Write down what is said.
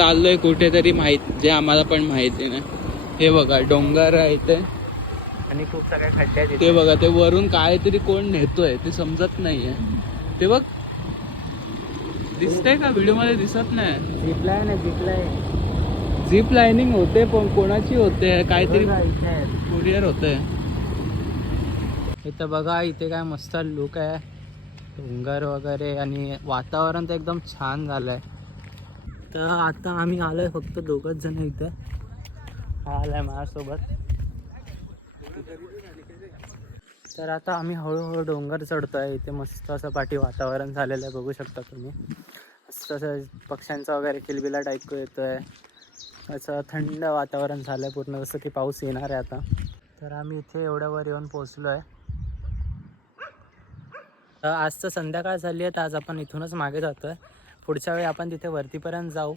चाललोय कुठेतरी माहित जे आम्हाला पण माहिती नाही. हे बघा डोंगर आहे इथे आणि खूप सगळ्या खड्ड्या आहेत ते इथे. बघा ते वरून काहीतरी कोण नेतोय ते समजत नाहीये. ते बघ दिसतंय का व्हिडिओ मध्ये दिसत नाही. जिपलाय ना जिपलाय. झिप लाईनिंग होते पण कोणाची होते काहीतरी इथे कुरिअर होते. इथं बघा इथे काय मस्त लुक आहे डोंगर वगैरे आणि वातावरण तर एकदम छान झालंय. तर आता आम्ही आलोय फक्त दोघच जण इथं. हा आलाय माझ्यासोबत. तर आता आम्ही हळूहळू डोंगर चढतोय. इथे मस्त असं पाठी वातावरण झालेलं आहे बघू शकता तुम्ही. मस्त असं पक्ष्यांचा वगैरे किलबिलाट ऐकू येतोय. असं थंड वातावरण झालंय पूर्ण जसं की पाऊस येणार आहे आता. तर आम्ही इथे एवढ्यावर येऊन पोहोचलो आहे. आज तर संध्याकाळ झाली आहे तर आज आपण इथूनच मागे जातोय. पुढच्या वेळी आपण तिथे वरतीपर्यंत जाऊ